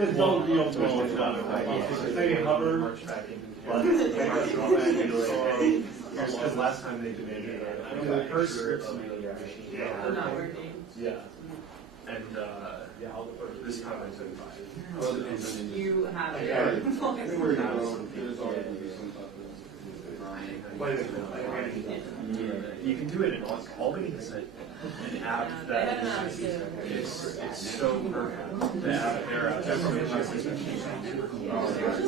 There's no real goal. They hover. Because last time they debated it, first yeah. And this time I took 5. You have it. You can do it in Albany. Has an app that is so perfect. The app there, There's just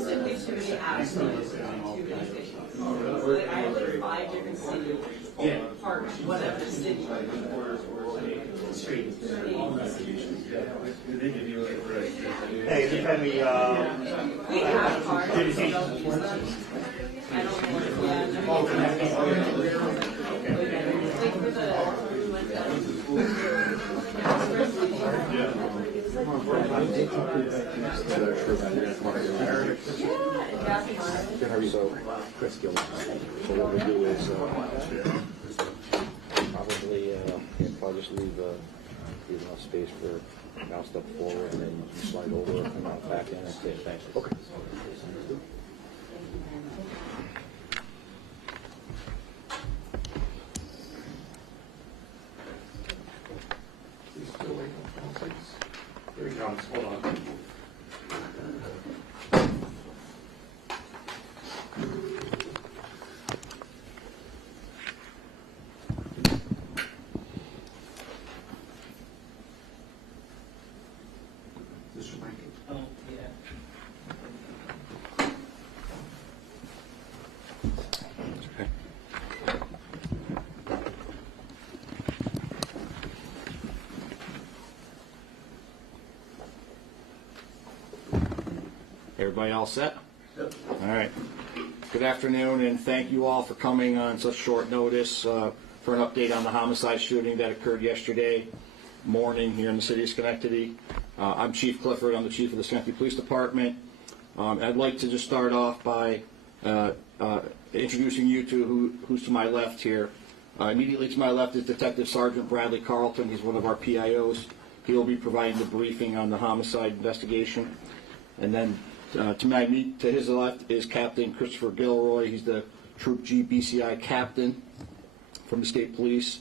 a way too many apps to do too many things. Like I have like 5 different cities, parks, whatever city. Hey, can we have cards. I don't use them. I don't know what like for So, Chris Gillis. So what we do is probably just leave enough space for now step forward, and then you slide over and out back in and say thanks. Okay. Here he comes. Hold on. Everybody all set? Yep. All right. Good afternoon, and thank you all for coming on such short notice for an update on the homicide shooting that occurred yesterday morning here in the city of Schenectady. I'm Chief Clifford. I'm the chief of the Schenectady Police Department. I'd like to just start off by introducing you to who's to my left here. Immediately to my left is Detective Sergeant Bradley Carlton. He's one of our PIOs. He will be providing the briefing on the homicide investigation. And then to his left is Captain Christopher Gilroy. He's the Troop G BCI captain from the state police.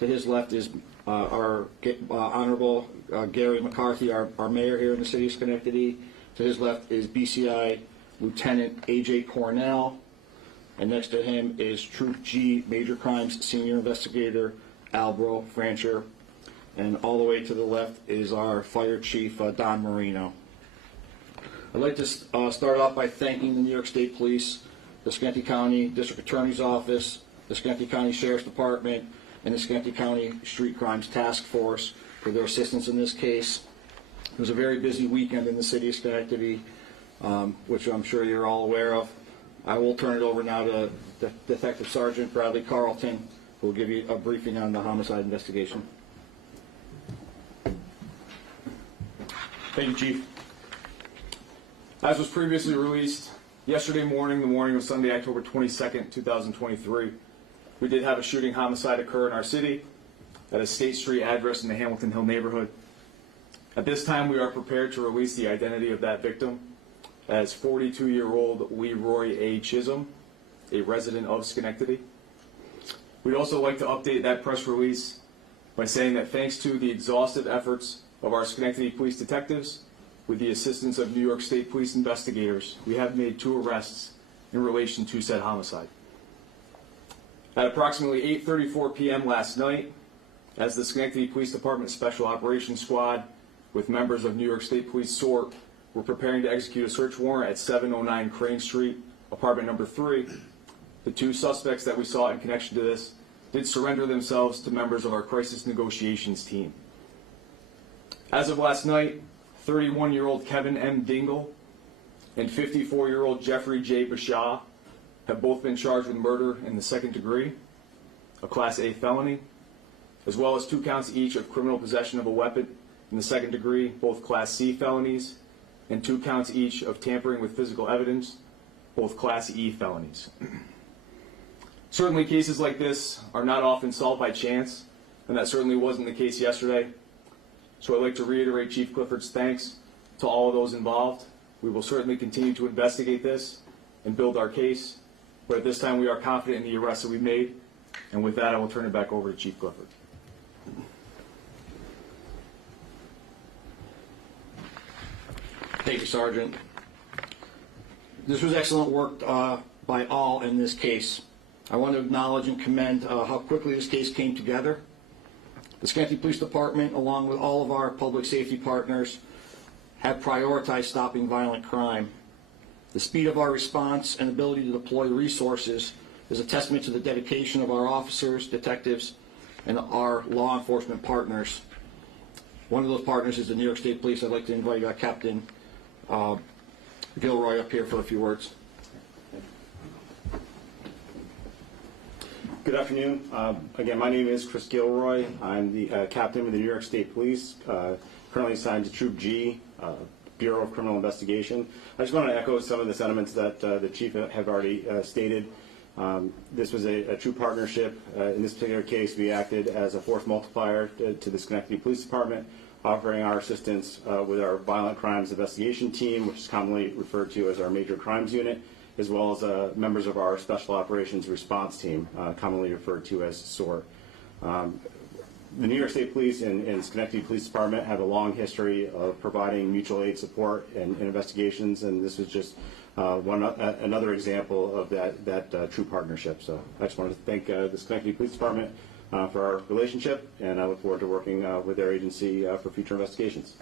To his left is our Honorable Gary McCarthy, our mayor here in the city of Schenectady. To his left is BCI Lieutenant A.J. Cornell. And next to him is Troop G Major Crimes Senior Investigator Albro Francher. And all the way to the left is our Fire Chief Don Marino. I'd like to start off by thanking the New York State Police, the Schenectady County District Attorney's Office, the Schenectady County Sheriff's Department, and the Schenectady County Street Crimes Task Force for their assistance in this case. It was a very busy weekend in the city of Schenectady, which I'm sure you're all aware of. I will turn it over now to Detective Sergeant Bradley Carlton, who will give you a briefing on the homicide investigation. Thank you, Chief. As was previously released yesterday morning, the morning of Sunday, October 22nd, 2023, we did have a shooting homicide occur in our city at a State Street address in the Hamilton Hill neighborhood. At this time, we are prepared to release the identity of that victim as 42-year-old Leroy A. Chisholm, a resident of Schenectady. We'd also like to update that press release by saying that thanks to the exhaustive efforts of our Schenectady police detectives, with the assistance of New York State Police investigators, we have made 2 arrests in relation to said homicide. At approximately 8:34 p.m. last night, as the Schenectady Police Department Special Operations Squad with members of New York State Police SORT were preparing to execute a search warrant at 709 Crane Street, apartment number 3, the 2 suspects that we saw in connection to this did surrender themselves to members of our crisis negotiations team. As of last night, 31-year-old Kevin M. Dingle and 54-year-old Jeffrey J. Bashaw have both been charged with murder in the 2nd degree, a Class A felony, as well as 2 counts each of criminal possession of a weapon in the 2nd degree, both Class C felonies, and 2 counts each of tampering with physical evidence, both Class E felonies. Certainly cases like this are not often solved by chance, and that certainly wasn't the case yesterday. So I'd like to reiterate Chief Clifford's thanks to all of those involved. We will certainly continue to investigate this and build our case, but at this time we are confident in the arrests that we've made. And with that, I will turn it back over to Chief Clifford. Thank you, Sergeant. This was excellent work by all in this case. I want to acknowledge and commend how quickly this case came together. The Schenectady Police Department, along with all of our public safety partners, have prioritized stopping violent crime. The speed of our response and ability to deploy resources is a testament to the dedication of our officers, detectives, and our law enforcement partners. One of those partners is the New York State Police. I'd like to invite Captain Gilroy up here for a few words. Good afternoon. Again, my name is Chris Gilroy. I'm the captain of the New York State Police, currently assigned to Troop G, Bureau of Criminal Investigation. I just want to echo some of the sentiments that the Chief have already stated. This was a true partnership. In this particular case, we acted as a force multiplier to the Schenectady Police Department, offering our assistance with our violent crimes investigation team, which is commonly referred to as our major crimes unit, as well as members of our special operations response team, commonly referred to as SOAR. The New York State Police and Schenectady Police Department have a long history of providing mutual aid support in investigations, and this was just another example of that true partnership. So I just wanted to thank the Schenectady Police Department for our relationship, and I look forward to working with their agency for future investigations.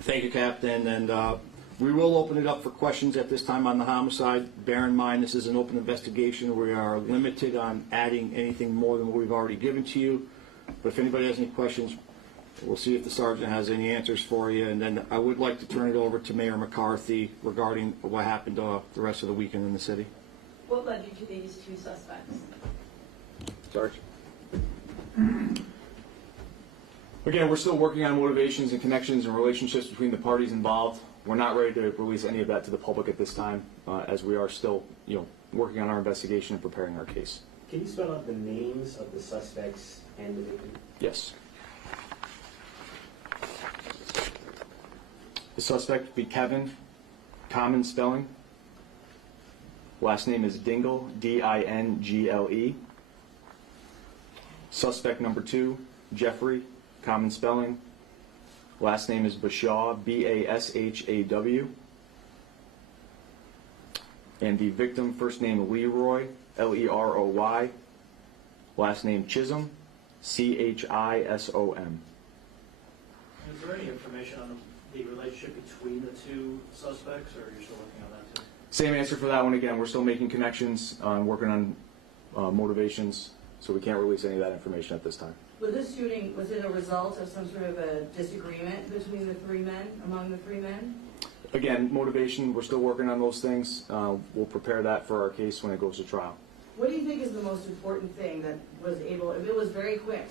Thank you, Captain. And we will open it up for questions at this time on the homicide. Bear in mind, this is an open investigation. We are limited on adding anything more than what we've already given to you. But if anybody has any questions, we'll see if the sergeant has any answers for you. And then I would like to turn it over to Mayor McCarthy regarding what happened the rest of the weekend in the city. What led you to these two suspects? Sarge. Again, we're still working on motivations and connections and relationships between the parties involved. We're not ready to release any of that to the public at this time, as we are still, working on our investigation and preparing our case. Can you spell out the names of the suspects and the victim? Yes. The suspect would be Kevin, common spelling. Last name is Dingle, D-I-N-G-L-E. Suspect number 2, Jeffrey, common spelling. Last name is Bashaw, B-A-S-H-A-W. And the victim, first name Leroy, L-E-R-O-Y. Last name Chisholm, C-H-I-S-O-M. Is there any information on the relationship between the two suspects, or are you still working on that too? Same answer for that one. Again, we're still making connections, working on motivations, so we can't release any of that information at this time. Was this shooting, was it a result of some sort of a disagreement between the three men, among the three men? Again, motivation, we're still working on those things. We'll prepare that for our case when it goes to trial. What do you think is the most important thing that was able, if it was very quick,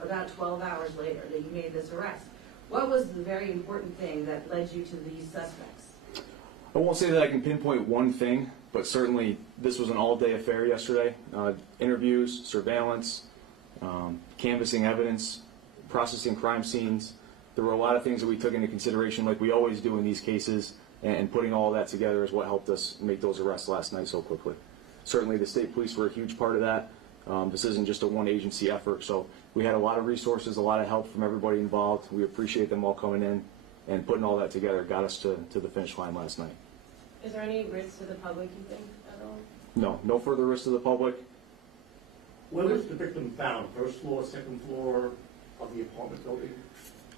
about 12 hours later that you made this arrest, what was the very important thing that led you to these suspects? I won't say that I can pinpoint one thing, but certainly this was an all-day affair yesterday. Interviews, surveillance, canvassing evidence, processing crime scenes. There were a lot of things that we took into consideration, like we always do in these cases, and putting all that together is what helped us make those arrests last night so quickly. Certainly the state police were a huge part of that. This isn't just a one-agency effort, so we had a lot of resources, a lot of help from everybody involved. We appreciate them all coming in, and putting all that together got us to the finish line last night. Is there any risk to the public, you think, at all? No further risk to the public. Where was the victim found? First floor, second floor of the apartment building?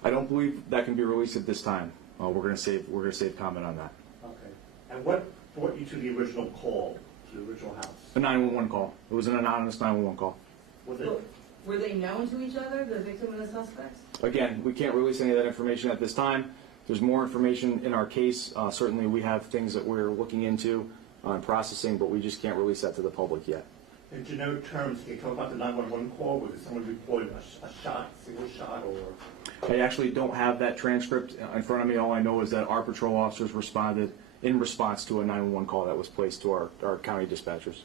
I don't believe that can be released at this time. We're going to save comment on that. Okay. And what brought you to the original call, to the original house? A 911 call. It was an anonymous 911 call. Was it? Were they known to each other, the victim and the suspects? Again, we can't release any of that information at this time. There's more information in our case. Certainly we have things that we're looking into and processing, but we just can't release that to the public yet. In generic terms, can you talk about the 911 call? Was it someone reporting a shot, single shot, or? I actually don't have that transcript in front of me. All I know is that our patrol officers responded in response to a 911 call that was placed to our county dispatchers.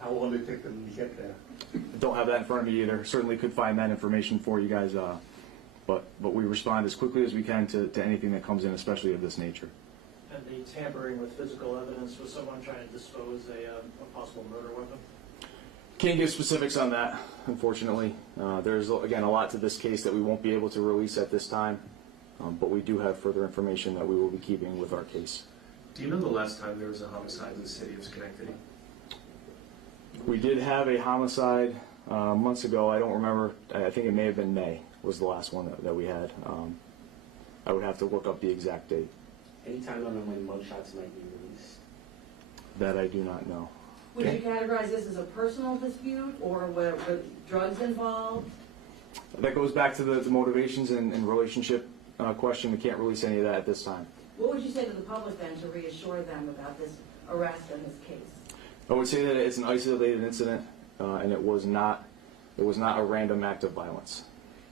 How long did it take them to get there? Don't have that in front of me either. Certainly could find that information for you guys, but we respond as quickly as we can to anything that comes in, especially of this nature. And the tampering with physical evidence, was someone trying to dispose a possible murder weapon? Can't give specifics on that, unfortunately. There's, again, a lot to this case that we won't be able to release at this time, but we do have further information that we will be keeping with our case. Do you know the last time there was a homicide in the city of Schenectady? We did have a homicide months ago. I don't remember. I think it may have been May was the last one that we had. I would have to look up the exact date. Any time on when mugshots might be released? That I do not know. Would you categorize this as a personal dispute, or were drugs involved? That goes back to the motivations and relationship question. We can't release any of that at this time. What would you say to the public then to reassure them about this arrest and this case? I would say that it's an isolated incident, and it was not a random act of violence.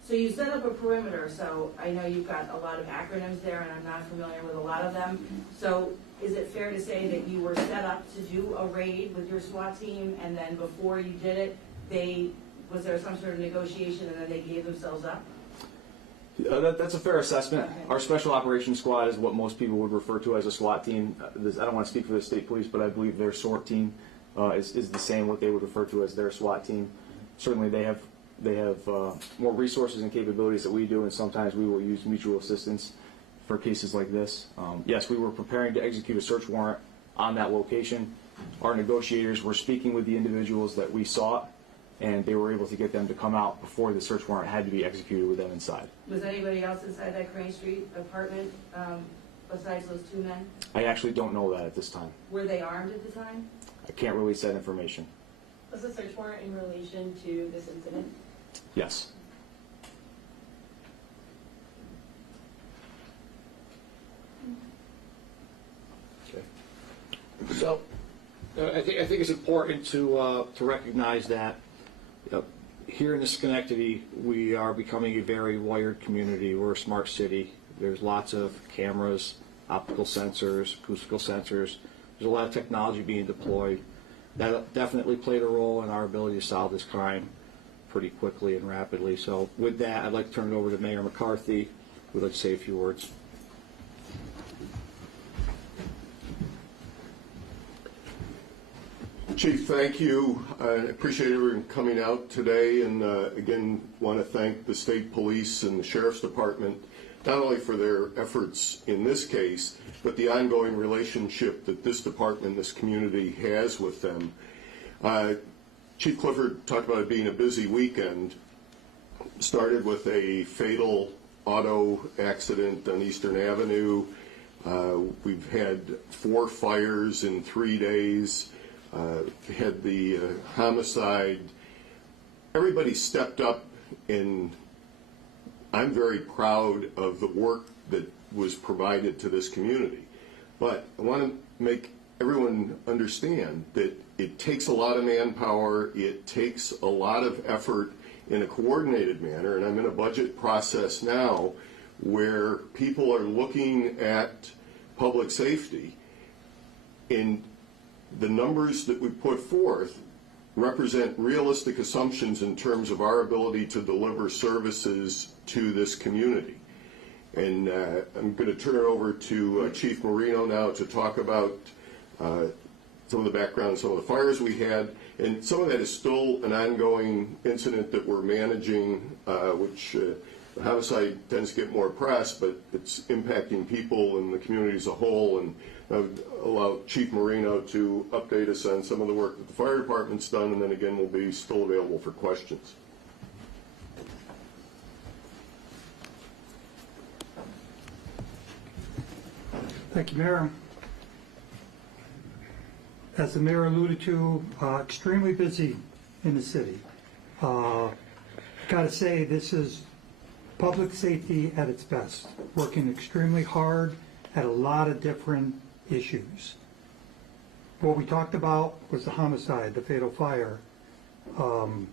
So you set up a perimeter, so I know you've got a lot of acronyms there, and I'm not familiar with a lot of them. So is it fair to say that you were set up to do a raid with your SWAT team, and then before you did it, was there some sort of negotiation, and then they gave themselves up? That's a fair assessment. Okay. Our Special Operations Squad is what most people would refer to as a SWAT team. I don't want to speak for the state police, but I believe their SORT team is the same, what they would refer to as their SWAT team. Certainly they have more resources and capabilities that we do, and sometimes we will use mutual assistance for cases like this. Yes, we were preparing to execute a search warrant on that location. Our negotiators were speaking with the individuals that we sought, and they were able to get them to come out before the search warrant had to be executed with them inside. Was anybody else inside that Crane Street apartment besides those two men? I actually don't know that at this time. Were they armed at the time? I can't release that information. Was the search warrant in relation to this incident? Yes. Okay. So, I think it's important to recognize that here in the Schenectady, we are becoming a very wired community. We're a smart city. There's lots of cameras, optical sensors, acoustical sensors. There's a lot of technology being deployed. That definitely played a role in our ability to solve this crime pretty quickly and rapidly. So with that, I'd like to turn it over to Mayor McCarthy, who would like to say a few words. Chief, thank you. I appreciate everyone coming out today, and again, want to thank the state police and the sheriff's department, not only for their efforts in this case, but the ongoing relationship that this department, this community has with them. Chief Clifford talked about it being a busy weekend. Started with a fatal auto accident on Eastern Avenue. We've had 4 fires in 3 days. Had the homicide. Everybody stepped up, and I'm very proud of the work that was provided to this community. But I want to make everyone understand that it takes a lot of manpower, it takes a lot of effort in a coordinated manner, and I'm in a budget process now where people are looking at public safety, and the numbers that we put forth represent realistic assumptions in terms of our ability to deliver services to this community. And I'm going to turn it over to Chief Marino now to talk about some of the background, some of the fires we had, and some of that is still an ongoing incident that we're managing, which the homicide tends to get more press, but it's impacting people and the community as a whole. And I would allow Chief Marino to update us on some of the work that the fire department's done, and then again we'll be still available for questions. Thank you, Mayor. As the mayor alluded to, extremely busy in the city. Got to say, this is public safety at its best, working extremely hard at a lot of different issues. What we talked about was the homicide, the fatal fire. The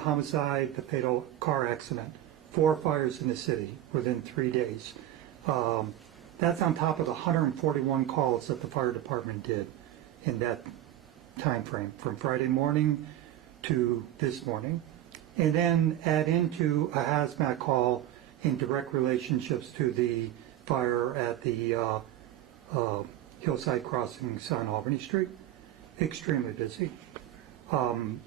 homicide, the fatal car accident. 4 fires in the city within 3 days. That's on top of the 141 calls that the fire department did in that time frame, from Friday morning to this morning, and then add into a hazmat call in direct relationships to the fire at the Hillside Crossings on Albany Street. Extremely busy. I'd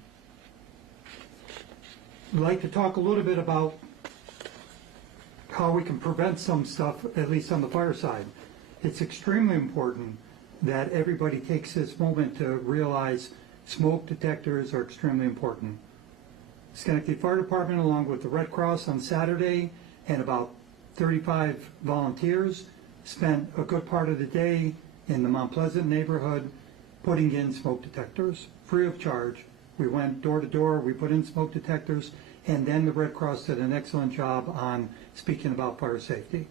like to talk a little bit about how we can prevent some stuff, at least on the fire side. It's extremely important that everybody takes this moment to realize smoke detectors are extremely important. Schenectady Fire Department, along with the Red Cross on Saturday, and about 35 volunteers, spent a good part of the day in the Mount Pleasant neighborhood putting in smoke detectors, free of charge. We went door to door, we put in smoke detectors, and then the Red Cross did an excellent job on speaking about fire safety.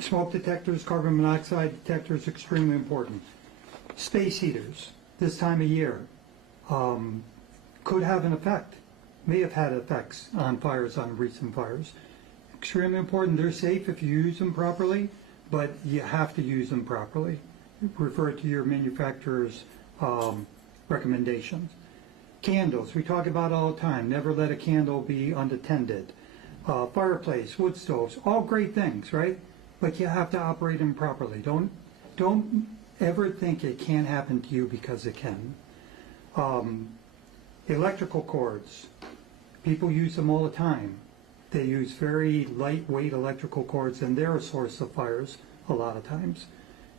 Smoke detectors, carbon monoxide detectors, extremely important. Space heaters, this time of year, could have an effect, may have had effects on fires, on recent fires. Extremely important. They're safe if you use them properly, but you have to use them properly. Refer to your manufacturer's recommendations. Candles, we talk about all the time. Never let a candle be unattended. Fireplace, wood stoves, all great things, right? But you have to operate them properly. Don't ever think it can't happen to you, because it can. Electrical cords, people use them all the time. They use very lightweight electrical cords, and they're a source of fires a lot of times.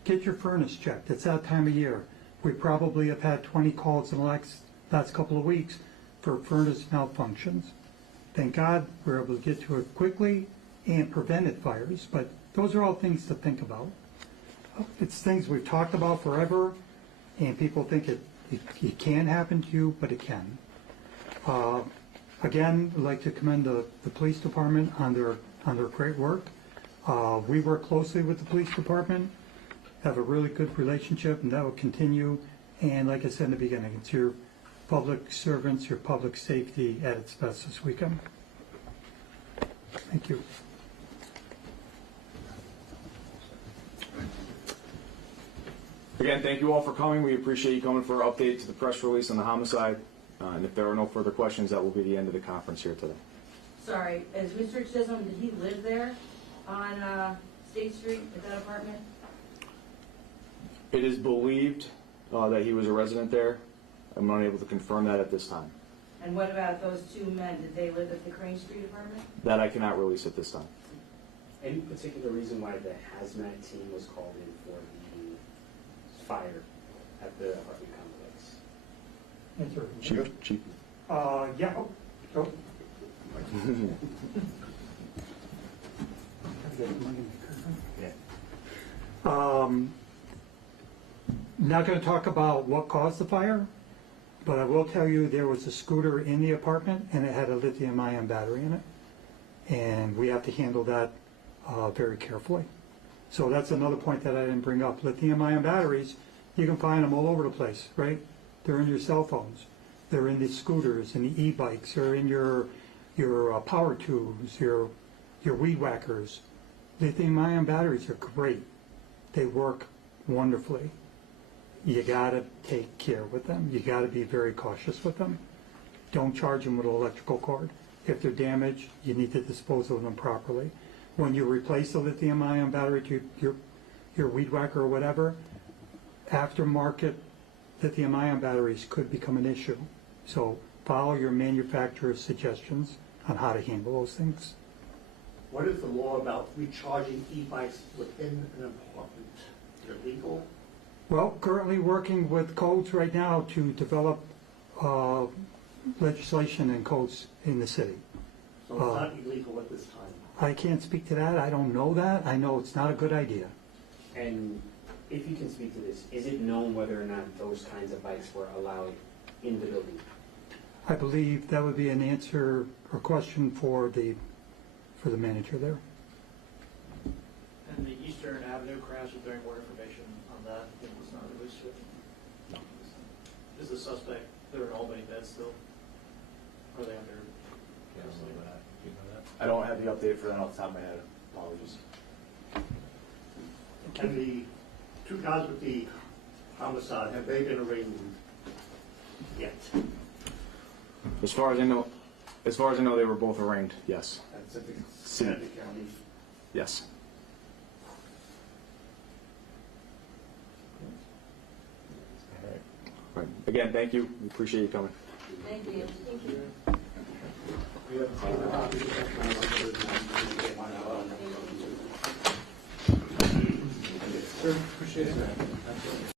Get your furnace checked. It's that time of year. We probably have had 20 calls in the last couple of weeks for furnace malfunctions. Thank God we're able to get to it quickly and prevented fires, but those are all things to think about. It's things we've talked about forever, and people think it can happen to you, but it can. Again, I'd like to commend the police department on their great work. We work closely with the police department, have a really good relationship, and that will continue. And like I said in the beginning, it's your public servants, your public safety at its best this weekend. Thank you. Again, thank you all for coming. We appreciate you coming for our update to the press release on the homicide. And if there are no further questions, that will be the end of the conference here today. Sorry, is Mr. Chisholm, did he live there on State Street at that apartment? It is believed that he was a resident there. I'm unable to confirm that at this time. And what about those two men? Did they live at the Crane Street apartment? That I cannot release at this time. Any particular reason why the hazmat team was called in for the fire at the apartment complex? Chief. Yeah. Oh. Not going to talk about what caused the fire, but I will tell you there was a scooter in the apartment and it had a lithium-ion battery in it, and we have to handle that very carefully. So that's another point that I didn't bring up. Lithium-ion batteries, you can find them all over the place, right? They're in your cell phones, they're in the scooters, in the e-bikes, they're in your power tools, your weed whackers. Lithium-ion batteries are great. They work wonderfully. You gotta take care with them. You gotta be very cautious with them. Don't charge them with an electrical cord. If they're damaged, you need to dispose of them properly. When you replace the lithium-ion battery to your weed whacker or whatever, aftermarket lithium-ion batteries could become an issue. So follow your manufacturer's suggestions on how to handle those things. What is the law about recharging e-bikes within an apartment? Is it legal? Well, currently working with codes right now to develop legislation and codes in the city. So it's not illegal at this time? I can't speak to that. I don't know that. I know it's not a good idea. And if you can speak to this, is it known whether or not those kinds of bikes were allowed in the building? I believe that would be an answer or question for the manager there. And the Eastern Avenue crash, is there any more information on that? It was not released yet? No. Is the suspect, they're in Albany bed still? Are they under? I don't have the update for that off the top of my head. Apologies. And the two guys with the homicide, have they been arraigned yet? As far as I know, they were both arraigned. Yes. That's in Schenectady County. Yes. Right. Again, thank you. We appreciate you coming. Thank you. Thank you. Sure, appreciate it.